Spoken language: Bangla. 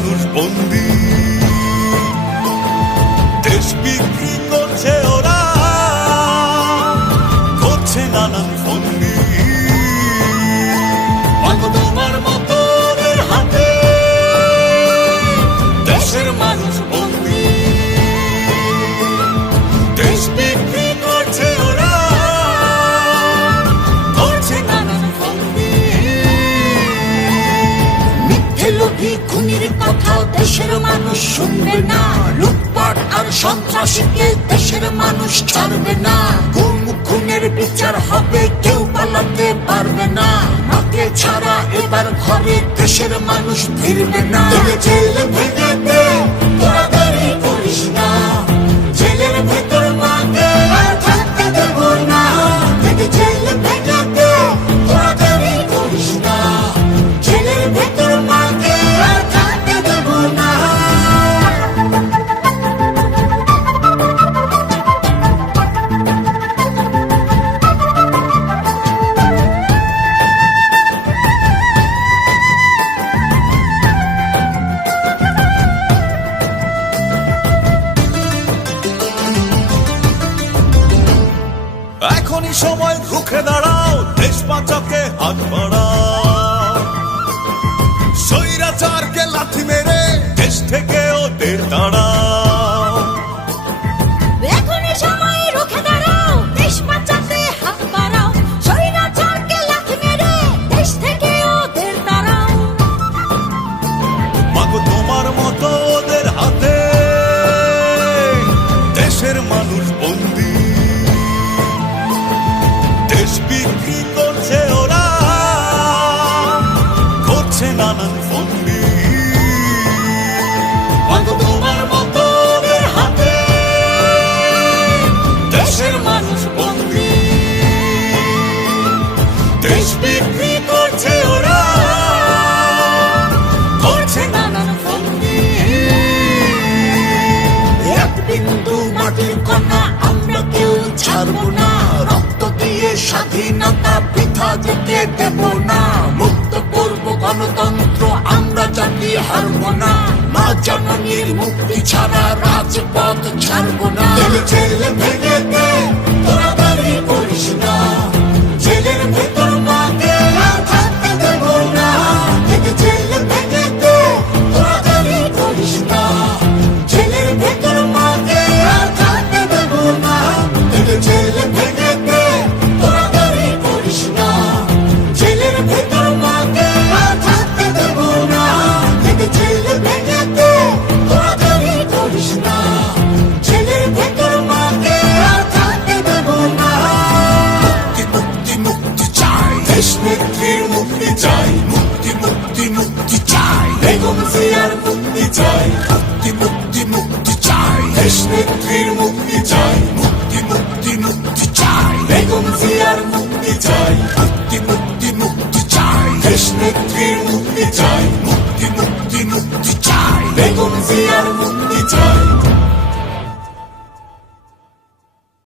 মানুষ বন্দি। দেশ বিক্রি করছে ওরা করছে নানান ফন্দি। মিথ্যে খুনির কথা দেশের মানুষ শুনবে না। লুটপাট আর সন্ত্রাসীকে দেশের মানুষ ছাড়বে না। গুম খুনের বিচার হবে, কেউ পালাতে পারবে না। মাকে ছাড়া এবার ঘরে দেশের মানুষ ফিরবে না। জেল ভেঙে দে সময় রুখে দাঁড়াও দেশ বাঁচাকে হাত বাড়াও। স্বৈরাচারকে লাথি মেরে দেশ থেকে ওদের দাঁড়াও কণা আমরা কেউ ছাড়বো না। রক্ত দিয়ে স্বাধীনতা বৃথা যেতে দেব না। মুক্ত করব গণতন্ত্র, আমরা জাতি হারবো না। মা জননীর মুক্তি ছাড়া রাজপথ ছাড়বো না। ছেলে ভেঙে বেগম জিয়ার মুক্তি চাই মুক্তি মুক্তি মুক্তি চাই দেশ নেত্রীর মুক্তি চাই মুক্তি মুক্তি মুক্তি চাই বেগম জিয়ার মুক্তি